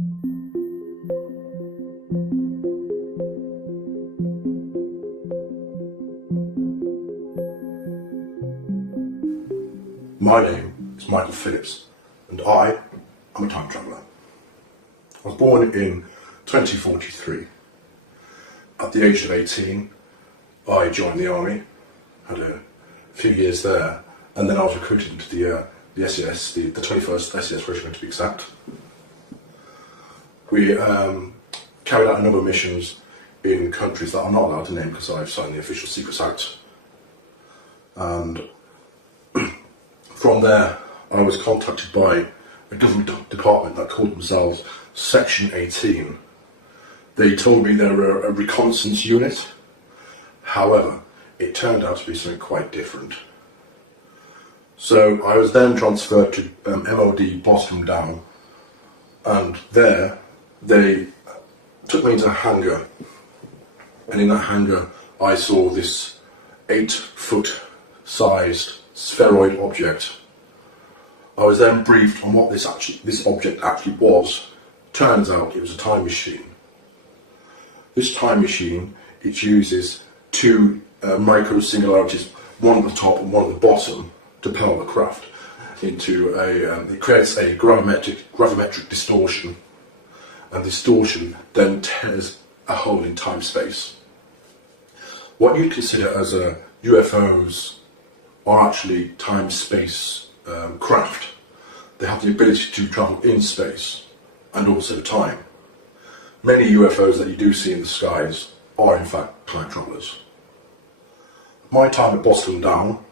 My name is Michael Phillips, and I am a time traveller. I was born in 2043. At the age of 18, I joined the army, had a few years there, and then I was recruited into the SAS, the 21st SAS Regiment to be exact. We carried out a number of missions in countries that I'm not allowed to name because I've signed the Official Secrets Act. And from there, I was contacted by a government department that called themselves Section 18. They told me they were a reconnaissance unit. However, it turned out to be something quite different. So I was then transferred to MOD Bottom Down, and there they took me into a hangar, and in that hangar I saw this 8-foot sized spheroid object. I was then briefed on what this object actually was. Turns out it was a time machine. This time machine, it uses two micro singularities, one at the top and one at the bottom, to power the craft into it creates a gravimetric distortion, and distortion then tears a hole in time-space. What you'd consider as UFOs are actually time-space craft. They have the ability to travel in space and also time. Many UFOs that you do see in the skies are in fact time travellers. My time at Boston Down,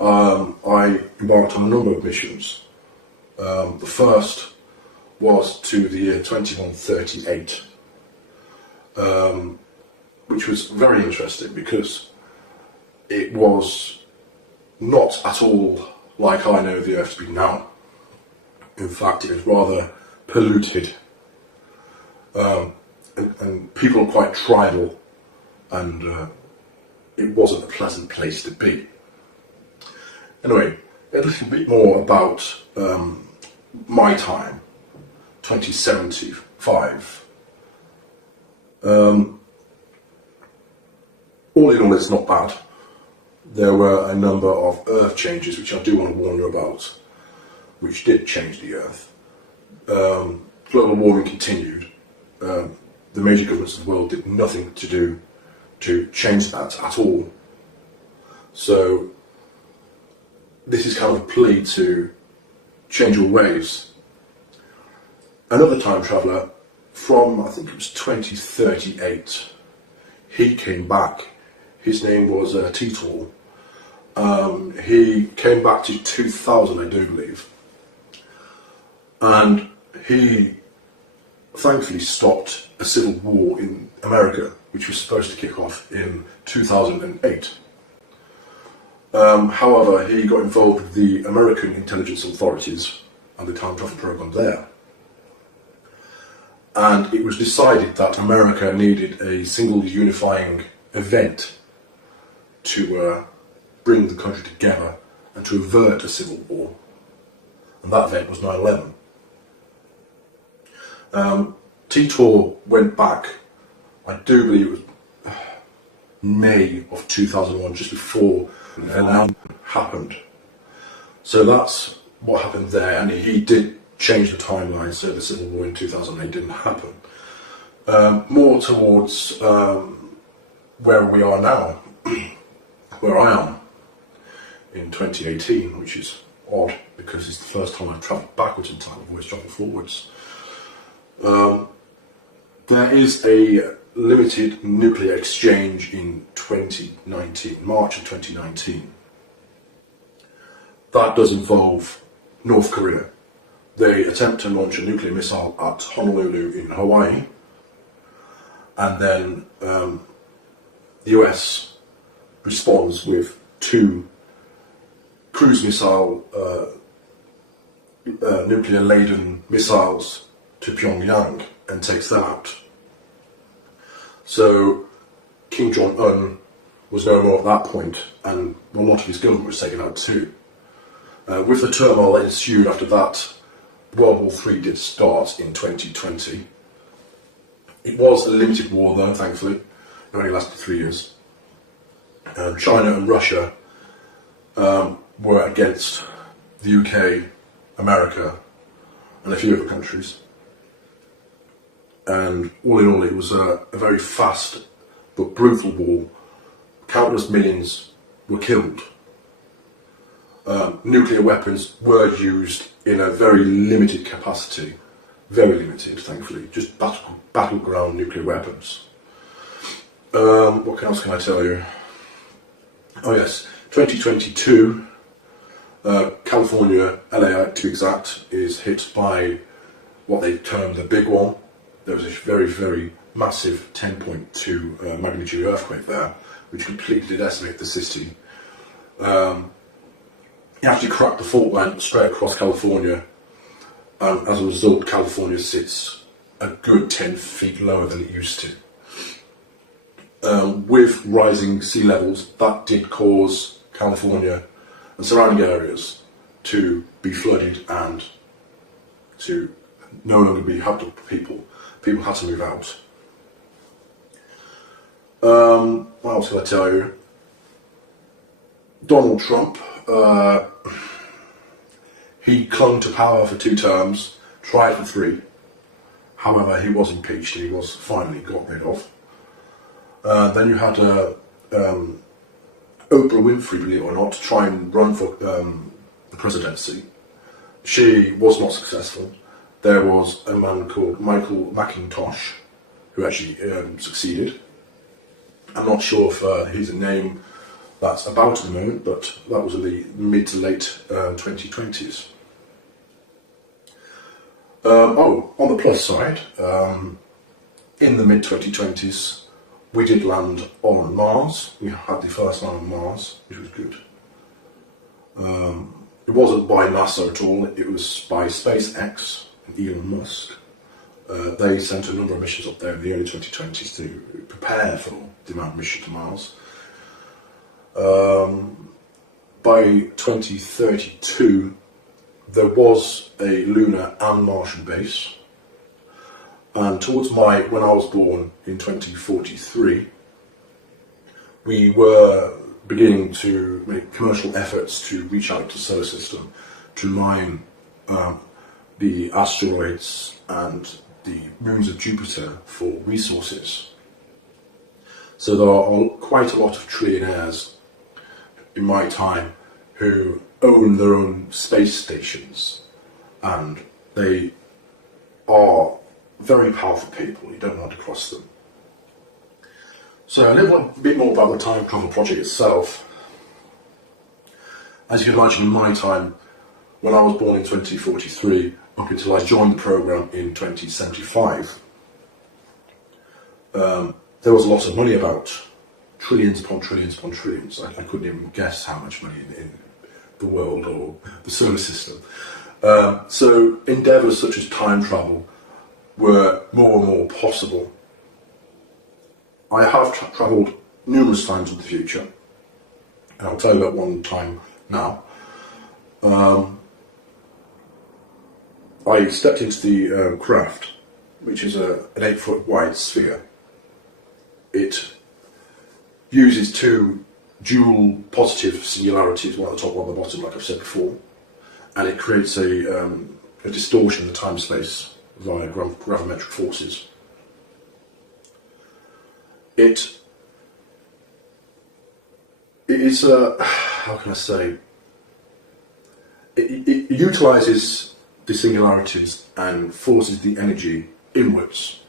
I embarked on a number of missions. The first was to the year 2138, which was very interesting because it was not at all like I know the Earth to be now. In fact, it was rather polluted, and people were quite tribal, and it wasn't a pleasant place to be. Anyway, a little bit more about my time, 2075. All in all, it's not bad. There were a number of Earth changes which I do want to warn you about, which did change the Earth. Global warming continued. The major governments of the world did nothing to change that at all. So this is kind of a plea to change your ways. Another time traveller from, I think it was 2038, he came back. His name was Titor. He came back to 2000, I do believe. And he thankfully stopped a civil war in America, which was supposed to kick off in 2008. However, he got involved with the American intelligence authorities and the time travel program there. And it was decided that America needed a single unifying event to bring the country together and to avert a civil war. And that event was 9/11. Titor went back, I do believe it was May of 2001, just before the happened. So that's what happened there, and he did change the timeline so the civil war in 2008 didn't happen. More towards where we are now, where I am in 2018, which is odd because it's the first time I've travelled backwards in time. I've always travelled forwards. There is a limited nuclear exchange in 2019, March of 2019. That does involve North Korea. They attempt to launch a nuclear missile at Honolulu in Hawaii, and then the US responds with 2 cruise missile nuclear-laden missiles to Pyongyang and takes that out. So Kim Jong-un was no more at that point, and a lot of his government was taken out too. With the turmoil that ensued after that, World War III did start in 2020. It was a limited war though, thankfully. It only lasted 3 years. China and Russia were against the UK, America, and a few other countries. And all in all, it was a very fast but brutal war. Countless millions were killed. Nuclear weapons were used in a very limited capacity. Very limited, thankfully. Just battleground nuclear weapons. What else can I tell you? Oh yes, 2022, California, LA to be exact, is hit by what they term the big one. There was a very, very massive 10.2 magnitude earthquake there, which completely decimated the city. It actually cracked the fault line straight across California, and as a result, California sits a good 10 feet lower than it used to. With rising sea levels, that did cause California and surrounding areas to be flooded and to no longer be habitable for people. People had to move out. What else can I tell you? Donald Trump, he clung to power for 2 terms, tried for 3. However, he was impeached and he was finally got rid of. Then you had Oprah Winfrey, believe it or not, try and run for the presidency. She was not successful. There was a man called Michael McIntosh who actually succeeded. I'm not sure if he's a name that's about at the moment, but that was in the mid to late 2020s. On the plus side, in the mid 2020s, we did land on Mars. We had the first land on Mars, which was good. It wasn't by NASA at all, it was by SpaceX and Elon Musk. They sent a number of missions up there in the early 2020s to prepare for the manned mission to Mars. By 2032, there was a lunar and Martian base. And towards when I was born in 2043, we were beginning to make commercial efforts to reach out to the solar system, to mine the asteroids and the moons of Jupiter for resources. So there are quite a lot of trillionaires in my time who own their own space stations, and they are very powerful people. You don't want to cross them. So a little bit more about the time travel project itself. As you can imagine, in my time, when I was born in 2043, up until I joined the program in 2075, there was a lot of money about. Trillions upon trillions upon trillions. I couldn't even guess how much money in the world or the solar system. So endeavours such as time travel were more and more possible. I have travelled numerous times in the future, and I'll tell you about one time now. I stepped into the craft, which is an 8-foot wide sphere. It uses 2 dual positive singularities, one at the top, one at the bottom, like I've said before, and it creates a distortion in the time-space via gravimetric forces. It is how can I say? It utilises the singularities and forces the energy inwards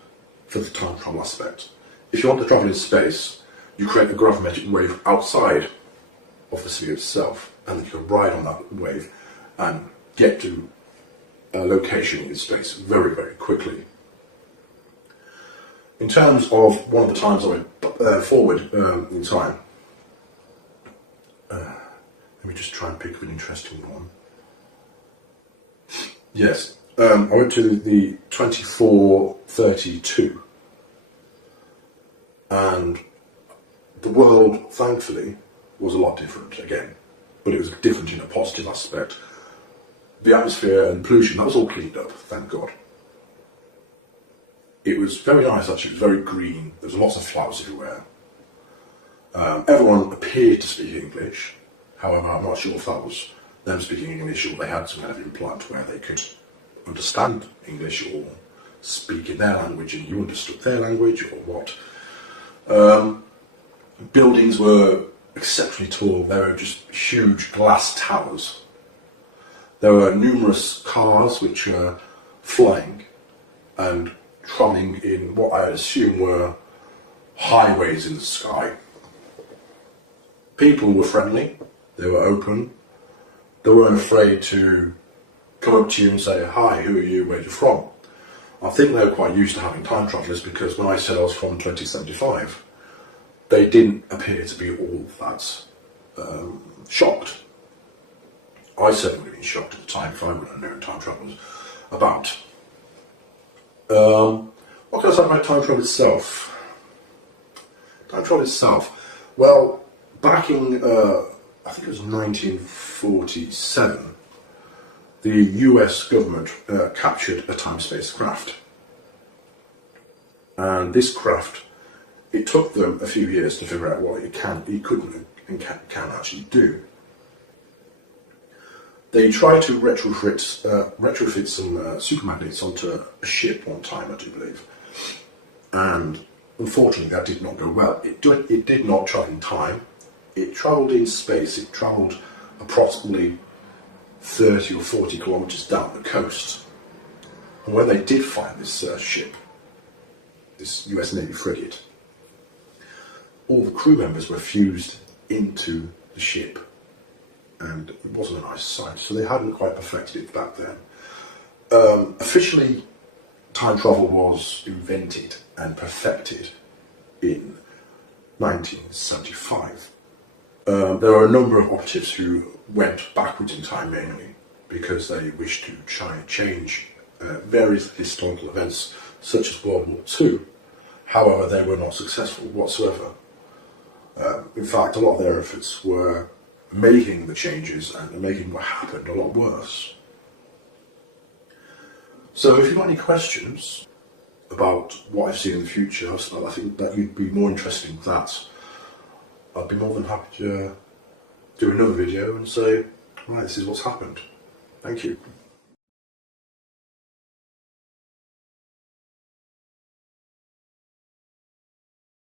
for the time travel aspect. If you want to travel in space, you create a gravimetric wave outside of the sphere itself, and you can ride on that wave and get to a location in space very, very quickly. In terms of one of the times I went forward in time, let me just try and pick up an interesting one. Yes, I went to the 2432, and the world, thankfully, was a lot different again, but it was different in a positive aspect. the atmosphere and pollution, that was all cleaned up, thank God. It was very nice actually, it was very green, there was lots of flowers everywhere. Everyone appeared to speak English, however I'm not sure if that was them speaking English or they had some kind of implant where they could understand English or speak in their language and you understood their language or what. Buildings were exceptionally tall, they were just huge glass towers. There were numerous cars which were flying and travelling in what I assume were highways in the sky. People were friendly, they were open, they weren't afraid to come up to you and say, hi, who are you, where are you from? I think they were quite used to having time travellers because when I said I was from 2075, they didn't appear to be all that shocked. I certainly would have been shocked at the time if I would have known time travel was about. What can I say about time travel itself? Time travel itself, well, back in, I think it was 1947, the US government captured a time-space craft. And this craft, it took them a few years to figure out what it couldn't and can actually do. They tried to retrofit some super magnets onto a ship one time, I do believe. And unfortunately that did not go well. It did not travel in time. It travelled in space. It travelled approximately 30 or 40 kilometres down the coast. And when they did find this ship, this US Navy frigate, all the crew members were fused into the ship, and it wasn't a nice sight, so they hadn't quite perfected it back then. Officially, time travel was invented and perfected in 1975. There were a number of operatives who went backwards in time mainly because they wished to try and change various historical events such as World War II. However, they were not successful whatsoever. In fact, a lot of their efforts were making the changes and making what happened a lot worse. So if you've got any questions about what I've seen in the future, I think that you'd be more interested in that. I'd be more than happy to do another video and say, right, this is what's happened. Thank you.